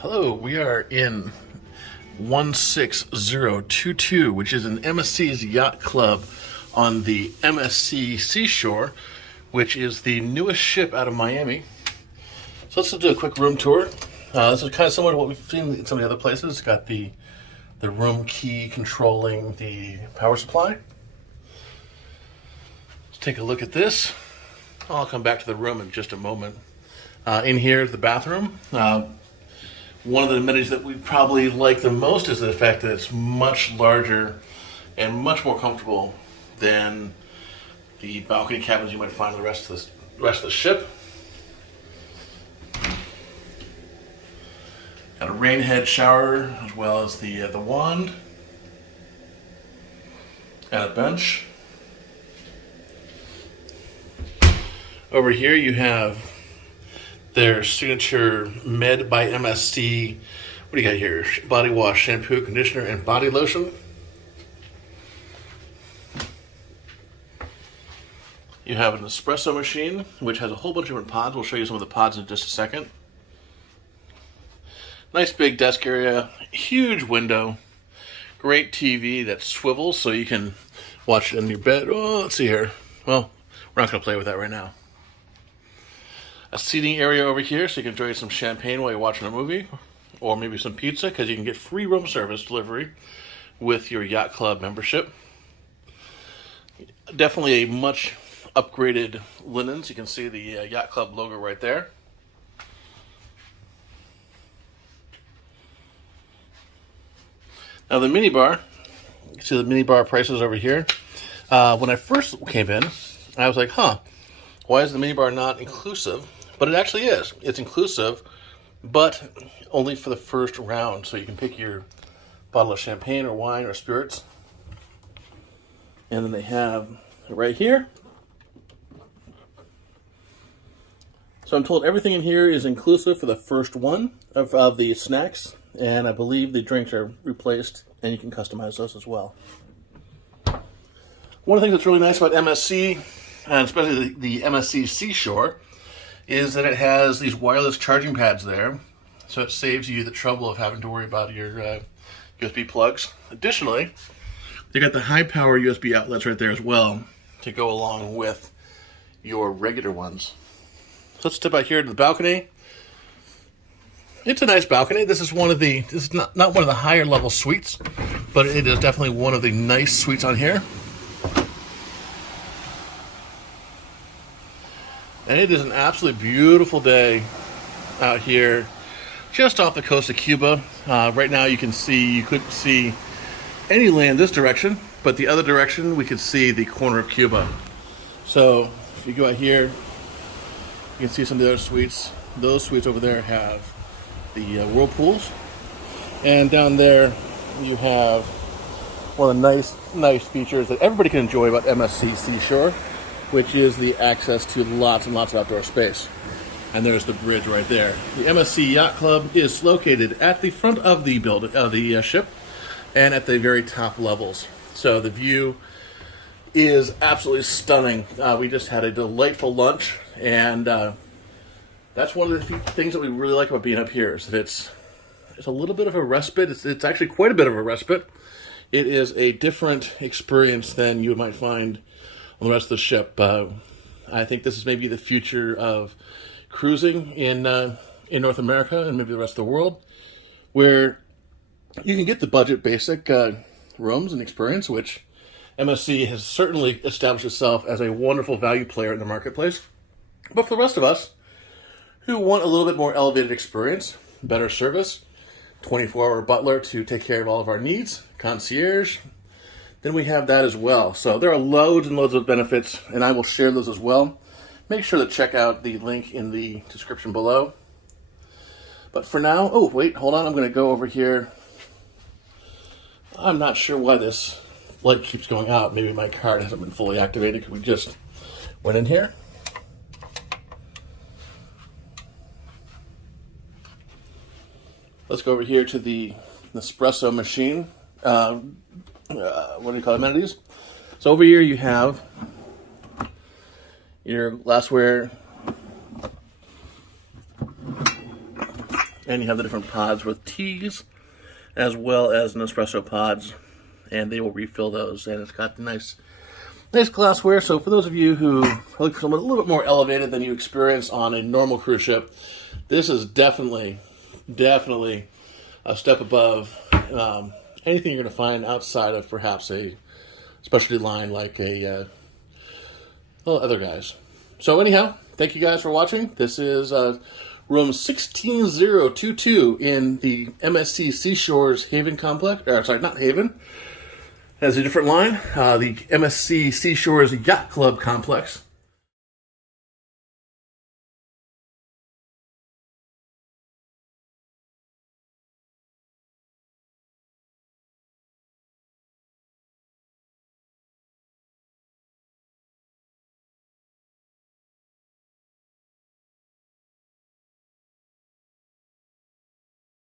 Hello, we are in 16022, which is an MSC's Yacht Club on the MSC Seashore, which is the newest ship out of Miami. So let's do a quick room tour. This is kind of similar to what we've seen in some of the other places. It's got the room key controlling the power supply. Let's take a look at this. I'll come back to the room in just a moment. In here is the bathroom. One of the amenities that we probably like the most is the fact that it's much larger and much more comfortable than the balcony cabins you might find in the rest of the ship. Got a rain head shower as well as the wand and a bench. Over here you have their signature Med by MSC. What do you got here? Body wash, shampoo, conditioner, and body lotion. You have an espresso machine, which has a whole bunch of different pods. We'll show you some of the pods in just a second. Nice big desk area, huge window, great TV that swivels so you can watch it in your bed. Oh, let's see here. Well, we're not going to play with that right now. A seating area over here so you can enjoy some champagne while you're watching a movie, or maybe some pizza because you can get free room service delivery with your Yacht Club membership. Definitely a much upgraded linens. You can see the Yacht Club logo right there. Now the minibar, you can see the minibar prices over here. When I first came in, I was like, why is the minibar not inclusive? But it actually is. It's inclusive, but only for the first round. So you can pick your bottle of champagne or wine or spirits. And then they have it right here. So I'm told everything in here is inclusive for the first one of the snacks. And I believe the drinks are replaced, and you can customize those as well. One of the things that's really nice about MSC, and especially the MSC Seashore, is that it has these wireless charging pads there, so it saves you the trouble of having to worry about your USB plugs. Additionally, they got the high power USB outlets right there as well to go along with your regular ones. So let's step out here to the balcony. It's a nice balcony. This is not one of the higher level suites, but it is definitely one of the nice suites on here. And it is an absolutely beautiful day out here just off the coast of Cuba. Right now you couldn't see any land this direction, but the other direction we could see the corner of Cuba. So if you go out here, you can see some of the other suites. Those suites over there have the whirlpools, and down there you have one of the nice features that everybody can enjoy about MSC Seashore, which is the access to lots and lots of outdoor space. And there's the bridge right there. The MSC Yacht Club is located at the front of the ship, and at the very top levels. So the view is absolutely stunning. We just had a delightful lunch, and that's one of the few things that we really like about being up here, is that it's a little bit of a respite. It's actually quite a bit of a respite. It is a different experience than you might find on the rest of the ship. I think this is maybe the future of cruising in North America and maybe the rest of the world, where you can get the budget basic rooms and experience, which MSC has certainly established itself as a wonderful value player in the marketplace. But for the rest of us who want a little bit more elevated experience, better service, 24-hour butler to take care of all of our needs, concierge, then we have that as well. So there are loads and loads of benefits, and I will share those as well. Make sure to check out the link in the description below. But for now, oh wait, hold on, I'm going to go over here. I'm not sure why this light keeps going out. Maybe my card hasn't been fully activated because we just went in here. Let's go over here to the espresso machine. What do you call it, amenities? So over here you have your glassware And you have the different pods with teas as well as Nespresso pods, and they will refill those. And it's got the nice glassware. So for those of you who are looking for something a little bit more elevated than you experience on a normal cruise ship, this is definitely a step above anything you're going to find outside of perhaps a specialty line like other guys. So anyhow, thank you guys for watching. This is room 16022 in the MSC Seashores Haven complex. Or sorry, not Haven. That's a different line. The MSC Seashores Yacht Club complex.